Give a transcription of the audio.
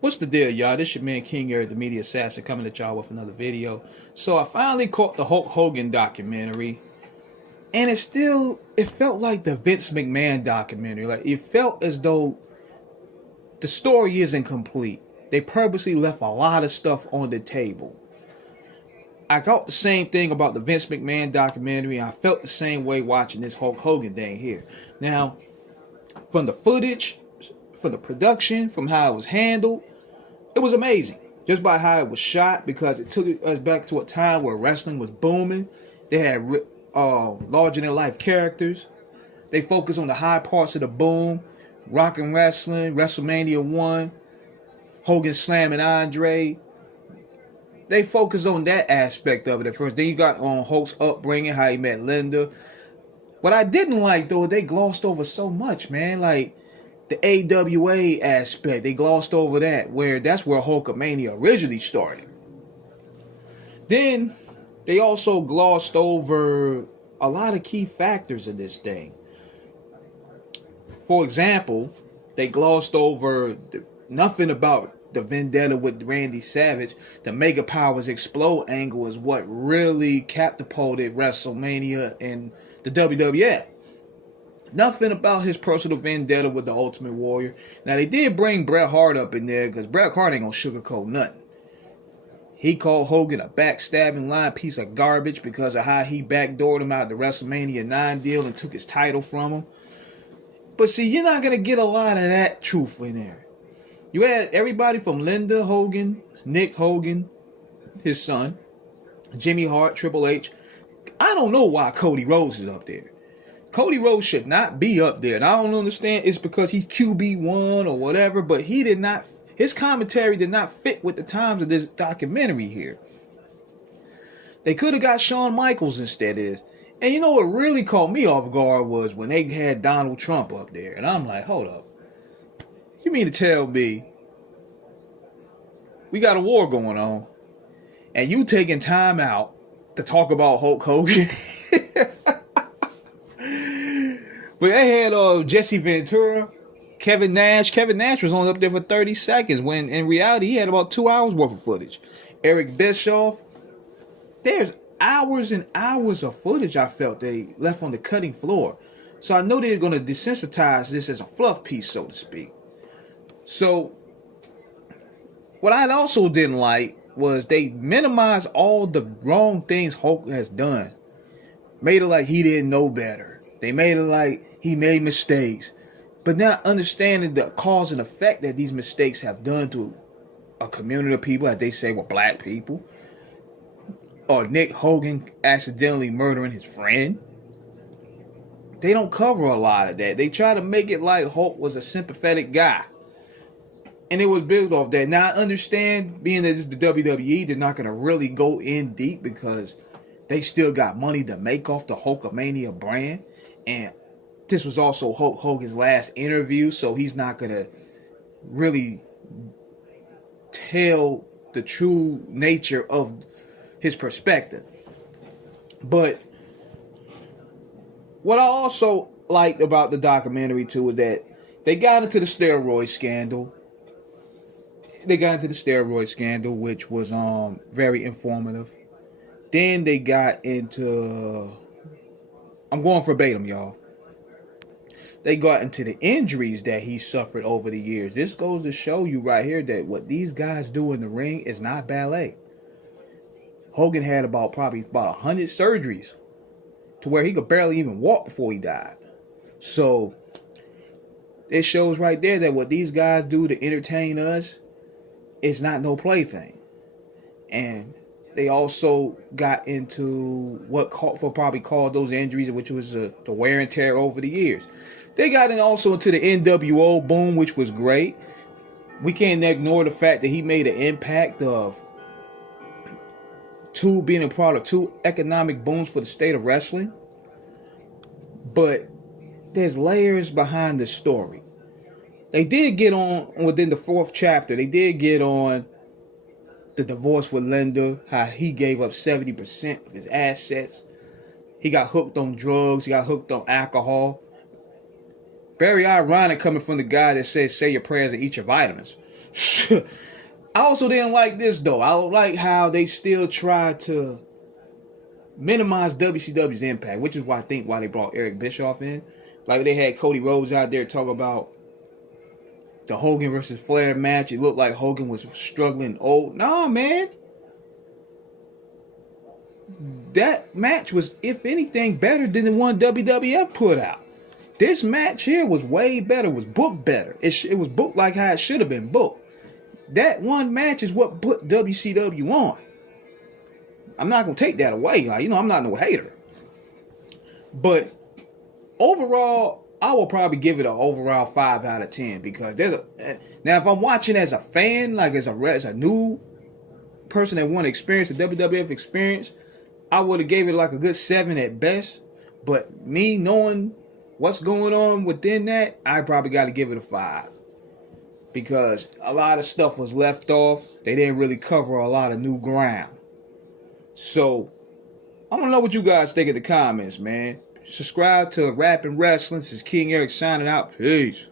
What's the deal, y'all? This your man King Eric, the media assassin, coming at y'all with another video. So I finally caught the Hulk Hogan documentary, and it felt like the Vince McMahon documentary. Like, it felt as though the story isn't complete. They purposely left a lot of stuff on the table. I got the same thing about the Vince McMahon documentary, and I felt the same way watching this Hulk Hogan thing here. Now, from the footage, from the production, from how it was handled, it was amazing. Just by how it was shot, because it took us back to a time where wrestling was booming. They had larger than life characters. They focused on the high parts of the boom. Rock and wrestling, WrestleMania 1, Hogan slamming Andre. They focused on that aspect of it at first. Then you got on Hulk's upbringing, how he met Linda. What I didn't like, though, they glossed over so much, man. Like, the AWA aspect, they glossed over that, where that's where Hulkamania originally started. Then they also glossed over a lot of key factors in this thing. For example, they glossed over nothing about the vendetta with Randy Savage. The Mega Powers Explode angle is what really catapulted WrestleMania and the WWF. Nothing about his personal vendetta with the Ultimate Warrior. Now, they did bring Bret Hart up in there, because Bret Hart ain't gonna sugarcoat nothing. He called Hogan a backstabbing lying piece of garbage because of how he backdoored him out the WrestleMania 9 deal and took his title from him. But see, you're not gonna get a lot of that truth in there. You had everybody from Linda Hogan, Nick Hogan, his son, Jimmy Hart, Triple H. I don't know why Cody Rhodes is up there. Cody Rhodes should not be up there. And I don't understand, it's because he's QB1 or whatever, but his commentary did not fit with the times of this documentary here. They could have got Shawn Michaels instead of this. And you know what really caught me off guard was when they had Donald Trump up there. And I'm like, hold up. You mean to tell me we got a war going on and you taking time out to talk about Hulk Hogan? But they had Jesse Ventura, Kevin Nash. Kevin Nash was only up there for 30 seconds when in reality he had about 2 hours worth of footage. Eric Bischoff. There's hours and hours of footage I felt they left on the cutting floor. So I know they're going to desensitize this as a fluff piece, so to speak. So what I also didn't like was they minimized all the wrong things Hulk has done. Made it like he didn't know better. They made it like he made mistakes, but not understanding the cause and effect that these mistakes have done to a community of people, as they say, were black people. Or Nick Hogan accidentally murdering his friend. They don't cover a lot of that. They try to make it like Hulk was a sympathetic guy. And it was built off that. Now I understand, being that it's the WWE, they're not going to really go in deep because they still got money to make off the Hulkamania brand. And this was also Hulk Hogan's last interview, so he's not going to really tell the true nature of his perspective. But what I also liked about the documentary too is that they got into the steroid scandal. Which was very informative. Then they got into, I'm going verbatim, y'all. They got into the injuries that he suffered over the years. This goes to show you right here that what these guys do in the ring is not ballet. Hogan had probably about 100 surgeries to where he could barely even walk before he died. So it shows right there that what these guys do to entertain us is not no plaything. And they also got into what probably called those injuries, which was the wear and tear over the years. They got also into the NWO boom, which was great. We can't ignore the fact that he made an impact of being a part of 2 economic booms for the state of wrestling. But there's layers behind the story. They did get on, within the 4th chapter, they did get on the divorce with Linda, how he gave up 70% of his assets. He got hooked on drugs, he got hooked on alcohol. Very ironic coming from the guy that says, say your prayers and eat your vitamins. I also didn't like this though. I don't like how they still try to minimize WCW's impact, which is why I think why they brought Eric Bischoff in. Like they had Cody Rhodes out there talk about the Hogan versus Flair match. It looked like Hogan was struggling old. Nah, man. That match was, if anything, better than the one WWF put out. This match here was way better, was booked better. It was booked like how it should have been booked. That one match is what put WCW on. I'm not going to take that away. Like, I'm not no hater. But overall, I will probably give it an overall 5 out of 10 because now if I'm watching as a fan, like as a new person that want to experience the WWF experience, I would have gave it like a good 7 at best. But me knowing what's going on within that, I probably got to give it a 5 because a lot of stuff was left off. They didn't really cover a lot of new ground. So I don't know what you guys think in the comments, man. Subscribe to Rap and Wrestling. This is King Eric signing out. Peace.